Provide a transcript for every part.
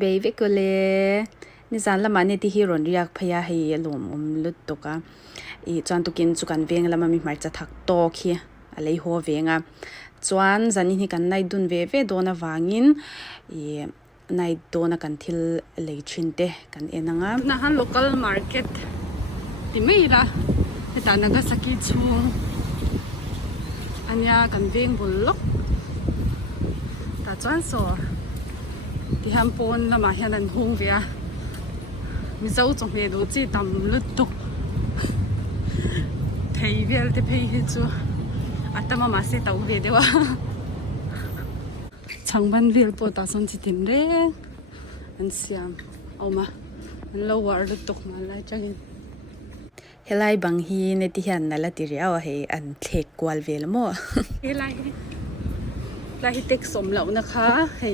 เบย์เวกเลยนี่จันละมันเนี่ยที่ฮิรอนเรียกพยาให้ลมลุดตกอ่ะจวนตุกินจุกันเวงละมันมีหมายจะทักโตขี้อะไรหัวเวงอ่ะจวนจันนี่กันนายดุนเวโดนวางินนายโดนกันทิลเลยชินเตกันเองนะนะฮะ local market ที่ไม่ละแต่นั่งก็สักกี่ชั่วอันนี้กันเวงบุลล็อกแต่จวนโซ่ที่ฮัมปอนละมาเห็นนั่นหงเวียมีเจ้าจงเวดูจีดำลุดตุกเทียลเตเพย์ฮิจูอัตมามาเสตเอาเวเดียวช่างบันวิลปอตาสนจิตินเร่อันเสียมเอามาอันเราวาร์ลุดตุกมาไล่จังเฮลัยบางฮีในที่หันนั่นละที่เรียกว่าให้อันเทกกวาลเวลมั้งเฮลัยไล่เทกสมแล้วนะคะให้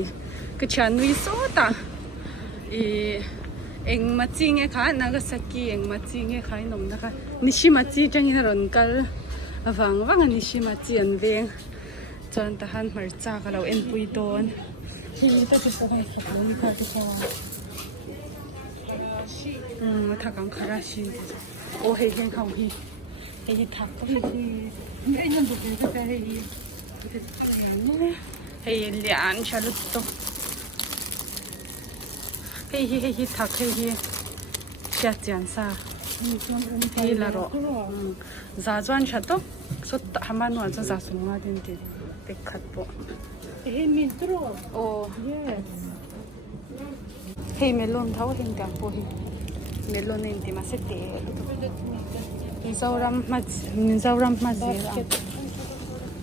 ก็ฉันวิโซตาเองมาจีเงี้ยค่ะนักสักกี่เองมาจีเงี้ยค่ะน้องนะคะนิชิมาจีจังยินรอนกัลว่างนิชิมาจีอันเวงจนทหารมาจากเราเอ็นปุยโดนที่นี่ต้องไปขับรถนี่ค่ะทุกคนถ้ากังคาราชิโอ้เฮียงเขาเฮียทักก็ไม่ดีไม่ยังดูดีก็ได้เฮียเลี้ยนชาลุตโตเฮียทักเฮียเชียจันซาเฮียละรอซาจวนชัดโตสุดทำมันวันจะซาสงมาดินดีเด็กขัดปะเฮ้ยมินตรโอ้ yes เฮียเมลอนเท่าเฮียกับปะเมลอนนี่ที่มาเสตมิซารัมมาเจอ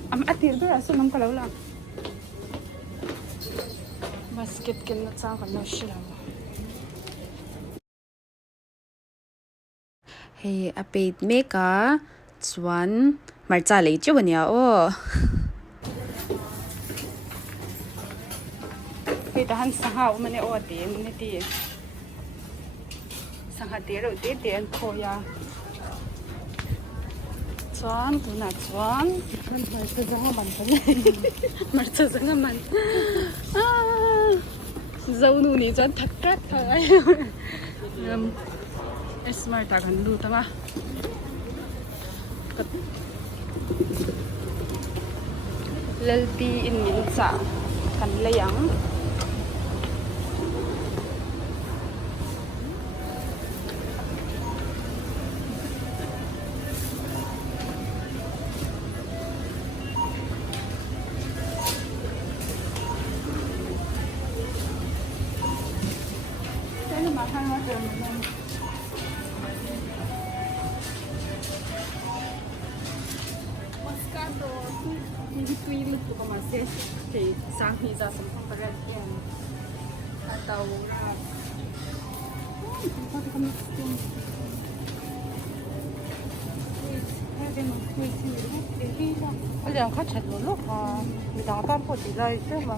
อันที่ดูแล้วสุนัขก็แล้วล่ะบาสเกตกันนะจ้ากันนะชิลล์เฮ้ยอาเป็ดเมกาจวนมาจ่าเลยจ้าวันนี้โอ้เฮ้ยแต่ฮันสังหาวันนี้โอ้เตียนนี่ตีสังหาเตียนเราเตียนโคยาจวนกูน่ะจวนมันมาจะห้ามันกันเลยมาจะจังมันเจ้าหนูนี่จวนทักแกเธอเอสมาร์ตากันดูตั้งว่าเลลปีอินมินซ่ากันเลยยังมาให้มาเดินมานี่ตุยลุกก็มาเสียที่สังหิจาสมภารเกียนอาตาวราพอที่เขาไม่ติดเรื่องเขาเฉดลูกค่ะมีตาบ้านปวดใจใช่ไหม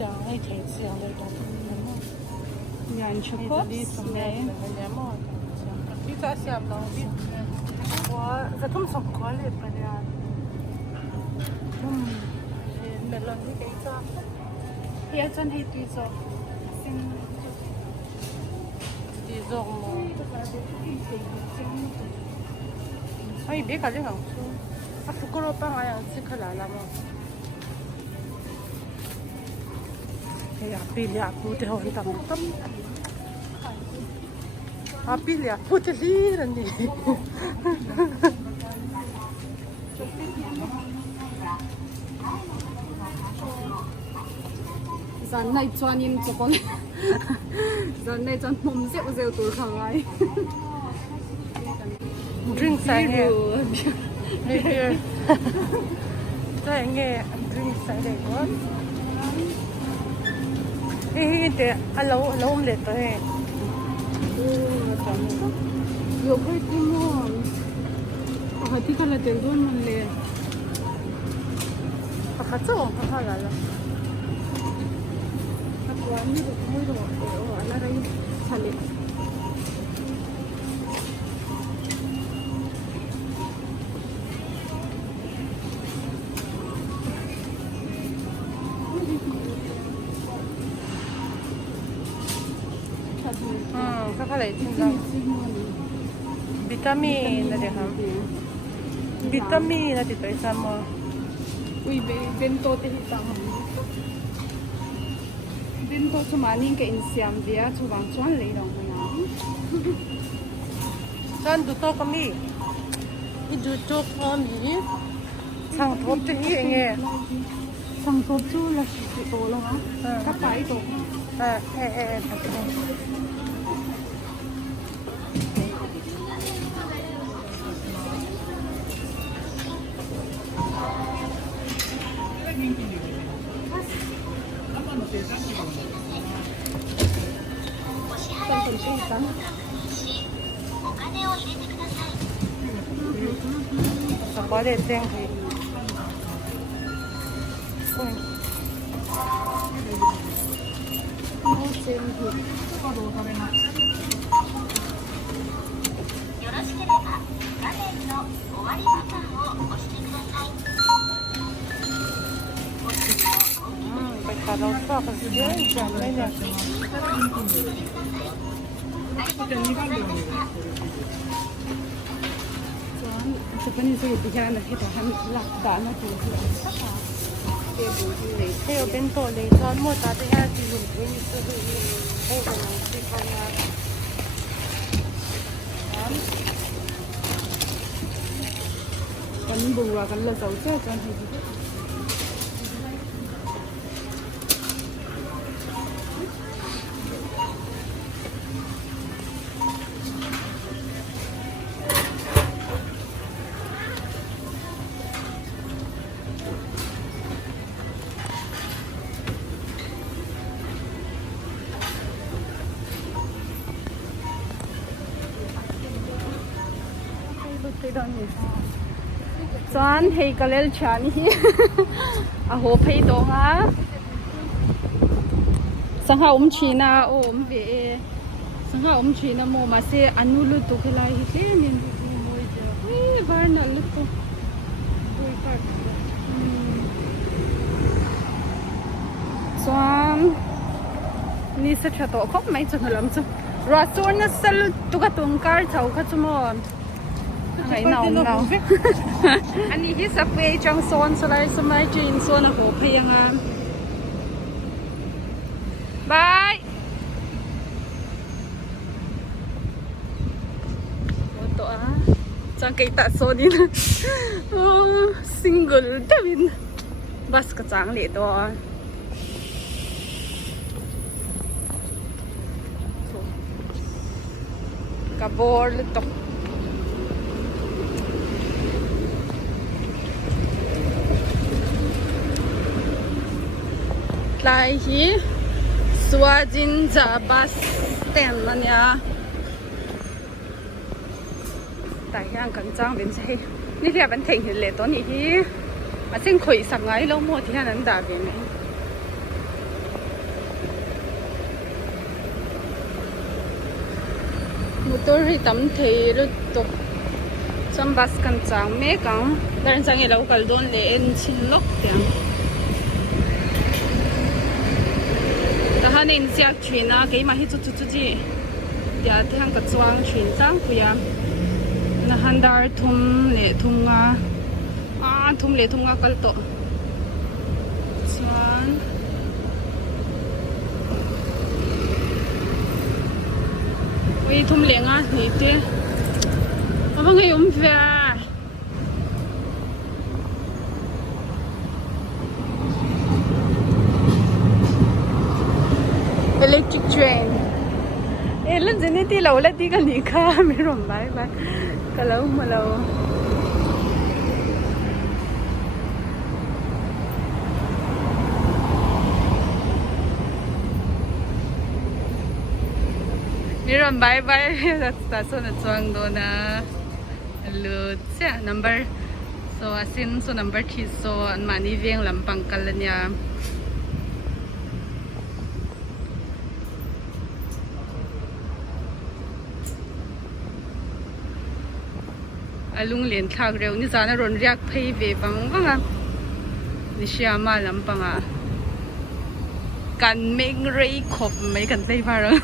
จะให้เทสอย่างเลยกันงานชุกดีสมัยพี่จะเสียบเราพี่ว่าจะทุ่มสองข้อเลยไปเนี่ยเมลอนที่แกจะเฮียจันให้ตุยจอสิ่งดีจงมั้งไอ้เด็กอะไรของชูอ่ะฟุกโรปังอะไรสิขลาละมั้งเฮ้ยปีเลียพูดเท่าที่ทำตั้มปีเลียพูดลีรันดีจันในจวนยิมจุกคนจันในจวนมุมเสียวตัวข้างไง drink ใส่เงี้ยนี่คือใส่เงี้ย drink ใส่เด็กวะเฮ้ยเดี๋ยวเราเล็ดตัวเอง有块地莫，我还听看了点多门嘞。他这我看来了。他关那个开的，我那个差嘞。他来听到维他命那点哈，维他命那点对什么？ui bên tô thì tao bên tô cho mà nên cái insiam dia cho vàng chuan lấy đồng mà 짠 두터 거미 이 두터 거미 상톱 좀 이행해 sang tô chu là chỉ tổ luôn á các phải tổ có để xem thì phải cả đầu sọ cái gì đấy chẳng đây nè Japanese thì ra là cái đó hắn lạc đã nó chủ theo bên tổ lấy cho một ta thì hai thì dùng cái như thế này ô cái này thì còn là còn bù vào cái là dầu cho thì Chuan hei kalel chani hi a ho phei do nga sangha china ve sangha china mo ma se anulu to khelai hi te nin moi ja e var na lu to oi par chuan ni sa tha to khop mai chung lam chu restaurant na sal tu ka tung kar chau kha chu mo ngày nào nào anh đi hết sắp về trong son so lại so mai trên son là hồ phiền à bye ô tô à chẳng cái tạ son đi single đó mình bus cái chẳng lệ đó cả bor to lai hi suajin ja bus stand mania tại yang kan chang bên sei ni lia ban theng hi le to ni hi ma sing khoi sam ngai lo mo thi han da ve mai motor hi tam thei ru to sam bus kan chang me kang dan chang e lo kal don le en chin lok tiang hắn in siak thuyền à cái mà hết chút chút gì, giờ thì hắn có choang thuyền sang thôi à, na hắn dar thum lệ thum thum lệ thum cái to, choang, ôi thum lệ thì thế, mà vẫn hay về. Electric train. Lên trên này thì lâu là đi cái gì cả, mình rồi bye, cái lâu mà lâu. Mình rồi bye, that's so na chuang do na. Lu cha number. So asin so number 3 so an mani veng lampang kalanya. Alung liền thak reu ni zana ron riak phei ve bang banga ni siama lampanga กันเมงเรย์ขบไม่กันใจพารัง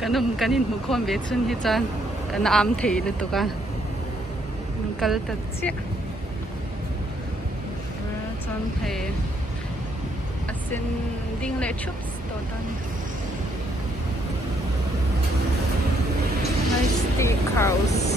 กันนุ่มกันหินมุขคนเวชุนที่จันกันอามเทเลยตัวกันกันตัดเสียจันเทasin ding le chups to dan nice steakhouse